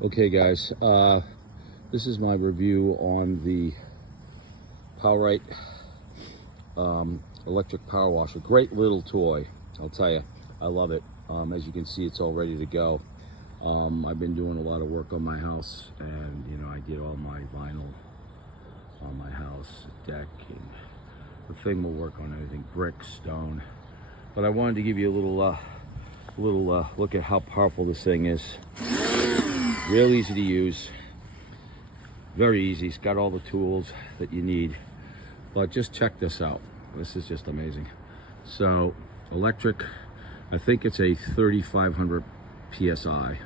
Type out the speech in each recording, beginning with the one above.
Okay guys, this is my review on the PowRyte electric power washer. Great little toy, I'll tell you. I love it. As you can see, it's all ready to go. I've been doing a lot of work on my house, and you know, I did all my vinyl on my house, deck, and the thing will work on anything, brick, stone. But I wanted to give you a little look at how powerful this thing is. Real easy to use, very easy. It's got all the tools that you need. But just check this out. This is just amazing. So electric, I think it's a 3,500 PSI.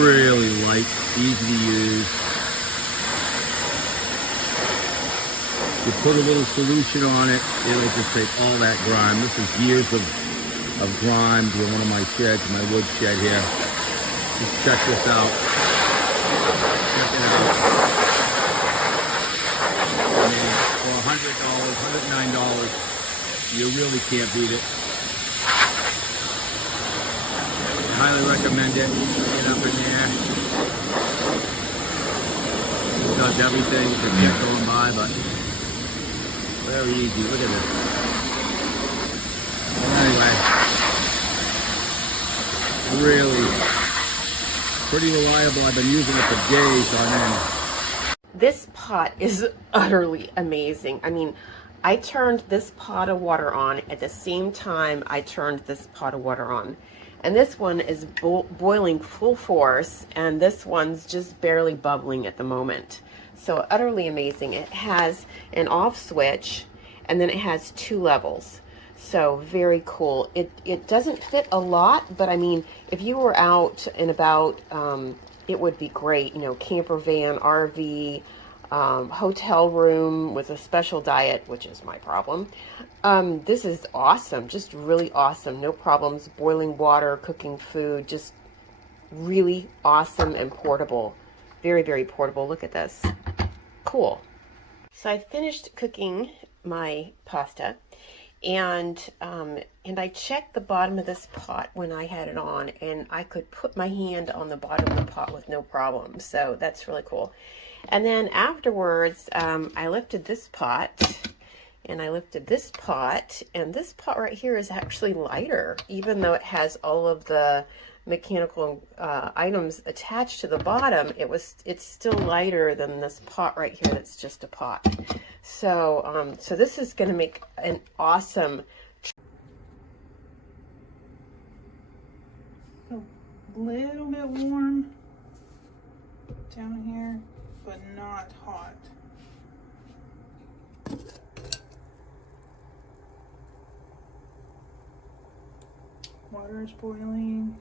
Really light, easy to use. You put a little solution on it, it'll just take all that grime. This is years of grime to one of my sheds, my wood shed here. Just check this out. Check it out. I mean, for $100, $109, you really can't beat it. Highly recommend it. Get up in there. It does everything. You can get going by, but very easy. Look at this. Anyway, really pretty reliable. I've been using it for days on end. This pot is utterly amazing. I mean, I turned this pot of water on at the same time I turned this pot of water on. And this one is boiling full force, and this one's just barely bubbling at the moment. So utterly amazing. It has an off switch, and then it has 2 levels. So very cool. It doesn't fit a lot, but I mean, if you were out and about, it would be great. You know, camper van, RV, hotel room with a special diet, which is my problem. This is awesome, just really awesome. No problems, boiling water, cooking food, just really awesome and portable. Very, very portable. Look at this. Cool. So I finished cooking my pasta, and I checked the bottom of this pot when I had it on, and I could put my hand on the bottom of the pot with no problem. So that's really cool. And then afterwards, I lifted this pot, and I lifted this pot, and this pot right here is actually lighter, even though it has all of the mechanical items attached to the bottom. It's still lighter than this pot right here that's just a pot. So so this is going to make an awesome. A little bit warm down here, but not hot. Water is boiling.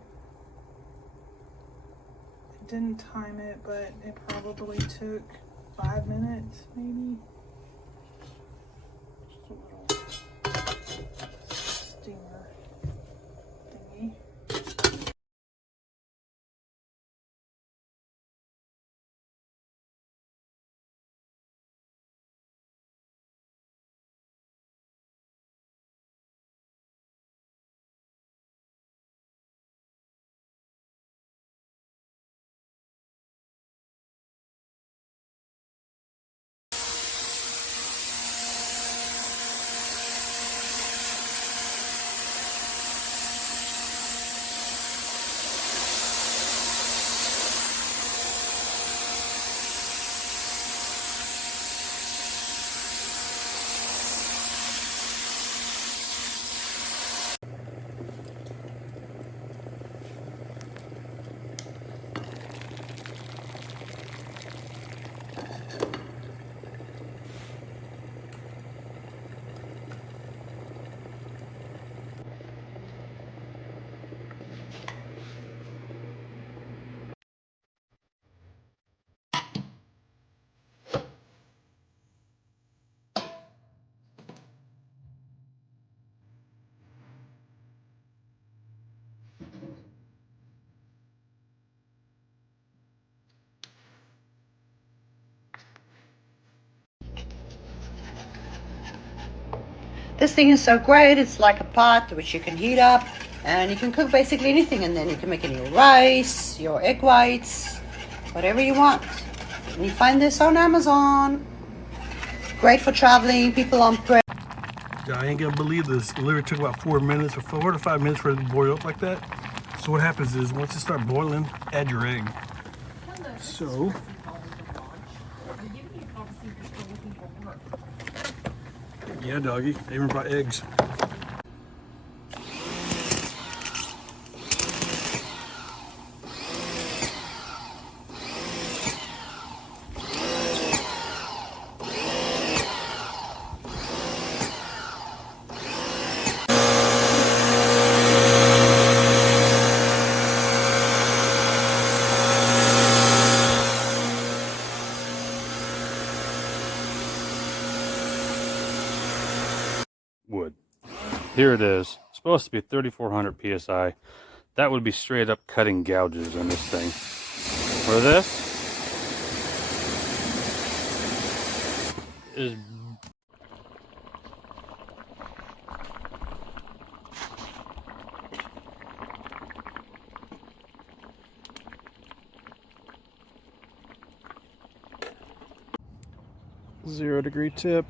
I didn't time it, but it probably took 5 minutes, maybe. Just a little steamer thingy. This thing is so great. It's like a pot which you can heat up and you can cook basically anything, and then you can make it your rice, your egg whites, whatever you want. And you find this on Amazon. Great for traveling, people on prayer. Yeah, I ain't gonna believe this. It literally took about 4 minutes or 4 to 5 minutes for it to boil up like that. So what happens is once it starts boiling, add your egg. So yeah, doggy, I even brought eggs. Wood. Here it is. It's supposed to be 3,400 psi. That would be straight up cutting gouges on this thing. Where this is .0 degree tip.